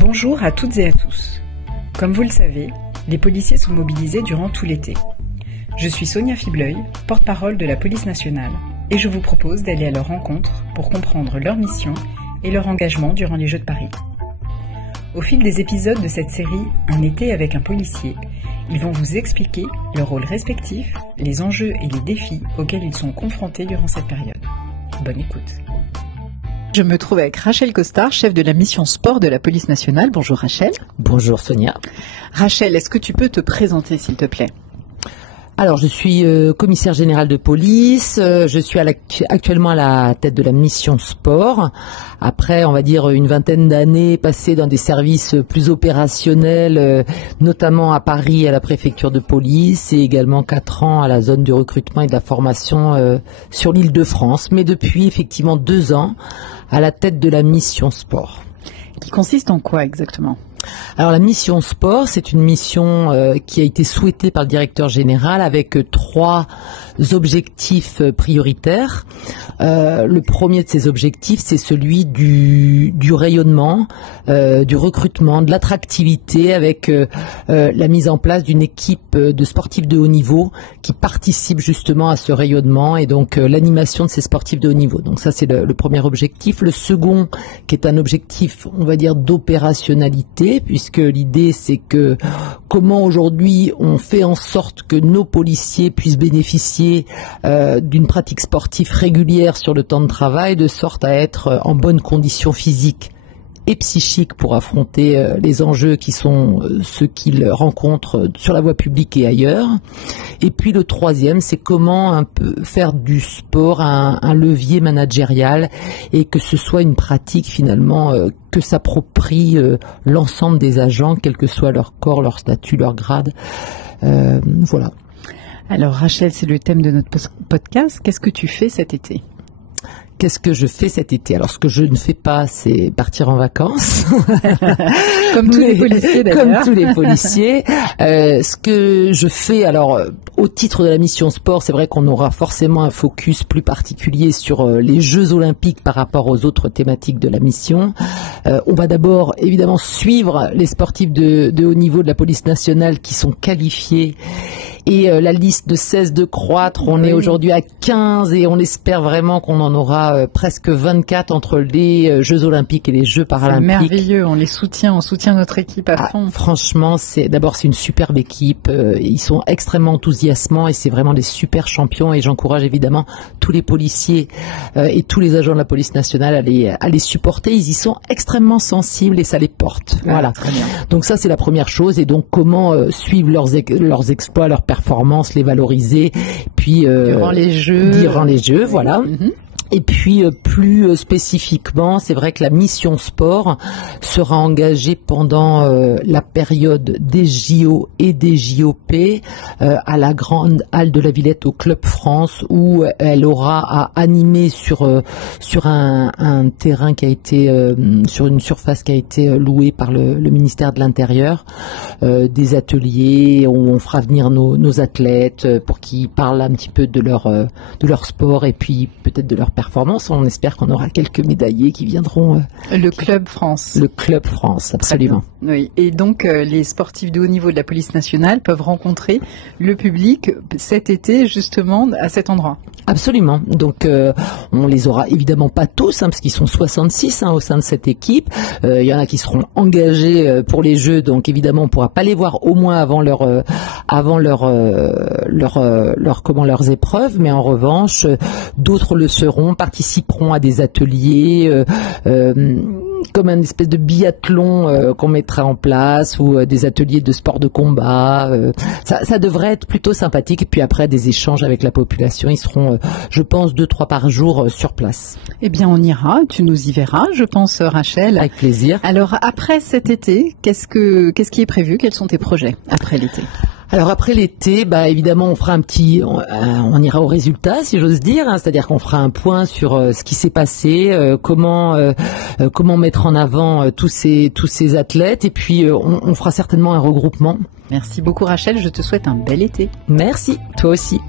Bonjour à toutes et à tous. Comme vous le savez, les policiers sont mobilisés durant tout l'été. Je suis Sonia Fibleuil, porte-parole de la police nationale, et je vous propose d'aller à leur rencontre pour comprendre leur mission et leur engagement durant les Jeux de Paris. Au fil des épisodes de cette série « Un été avec un policier », ils vont vous expliquer leurs rôles respectifs, les enjeux et les défis auxquels ils sont confrontés durant cette période. Bonne écoute. Je me trouve avec Rachel Costard, chef de la mission sport de la police nationale. Bonjour Rachel. Bonjour Sonia. Rachel, est-ce que tu peux te présenter s'il te plaît ? Alors, je suis commissaire général de police. Je suis actuellement à la tête de la mission sport. Après, on va dire une vingtaine d'années passées dans des services plus opérationnels, notamment à Paris, à la préfecture de police, et également 4 ans à la zone du recrutement et de la formation sur l'Île-de-France. Mais depuis effectivement 2 ans, à la tête de la mission sport. Qui consiste en quoi exactement ? Alors la mission sport, c'est une mission qui a été souhaitée par le directeur général avec 3 objectifs prioritaires. Le premier de ces objectifs, c'est celui du rayonnement, du recrutement, de l'attractivité avec la mise en place d'une équipe de sportifs de haut niveau qui participe justement à ce rayonnement et donc l'animation de ces sportifs de haut niveau. Donc ça, c'est le premier objectif. Le second, qui est un objectif, on va dire, d'opérationnalité, puisque l'idée c'est que comment aujourd'hui on fait en sorte que nos policiers puissent bénéficier d'une pratique sportive régulière sur le temps de travail, de sorte à être en bonne condition physique et psychique pour affronter les enjeux qui sont ceux qu'ils rencontrent sur la voie publique et ailleurs. Et puis le troisième, c'est comment un peu faire du sport un levier managérial et que ce soit une pratique finalement que s'approprie l'ensemble des agents, quel que soit leur corps, leur statut, leur grade. Voilà. Alors Rachel, c'est le thème de notre podcast. Qu'est-ce que tu fais cet été ? Qu'est-ce que je fais cet été ? Alors, ce que je ne fais pas, c'est partir en vacances. Comme tous les policiers, d'ailleurs. Comme tous les policiers. Ce que je fais, alors, au titre de la mission sport, c'est vrai qu'on aura forcément un focus plus particulier sur les Jeux Olympiques par rapport aux autres thématiques de la mission. On va d'abord, évidemment, suivre les sportifs de haut niveau de la police nationale qui sont qualifiés. Et la liste ne cesse de croître. On est aujourd'hui à 15 et on espère vraiment qu'on en aura presque 24 entre les Jeux Olympiques et les Jeux Paralympiques. C'est merveilleux, on les soutient, on soutient notre équipe à fond. Franchement, c'est une superbe équipe. Ils sont extrêmement enthousiasmants et c'est vraiment des super champions. Et j'encourage évidemment tous les policiers et tous les agents de la police nationale à les supporter. Ils y sont extrêmement sensibles et ça les porte. Voilà. Donc ça, c'est la première chose. Et donc, comment suivre leurs exploits, leurs performances, les valoriser, puis durant les Jeux, voilà. Mm-hmm. Et puis plus spécifiquement, c'est vrai que la mission sport sera engagée pendant la période des JO et des JOP à la grande halle de la Villette au Club France, où elle aura à animer sur un terrain qui a été sur une surface qui a été louée par le ministère de l'Intérieur, des ateliers où on fera venir nos athlètes pour qu'ils parlent un petit peu de leur sport et puis peut-être de leur performance. On espère qu'on aura quelques médaillés qui viendront. Club France. Le Club France, absolument. Oui. Et donc, les sportifs de haut niveau de la police nationale peuvent rencontrer le public cet été, justement, à cet endroit. Absolument. Donc, on les aura évidemment pas tous, parce qu'ils sont 66 au sein de cette équipe. Il y en a qui seront engagés pour les Jeux, donc évidemment, on pourra pas les voir au moins avant leurs épreuves, mais en revanche, d'autres le seront, participeront à des ateliers, comme un espèce de biathlon qu'on mettra en place ou des ateliers de sport de combat. Ça devrait être plutôt sympathique. Et puis après, des échanges avec la population. Ils seront, je pense, 2-3 par jour sur place. Eh bien, on ira. Tu nous y verras, je pense, Rachel. Avec plaisir. Alors, après cet été, qu'est-ce qui est prévu ? Quels sont tes projets après l'été ? Alors après l'été, évidemment, on fera on ira au résultat, si j'ose dire, c'est-à-dire qu'on fera un point sur ce qui s'est passé, comment mettre en avant tous ces athlètes, et puis on fera certainement un regroupement. Merci beaucoup Rachel, je te souhaite un bel été. Merci, toi aussi.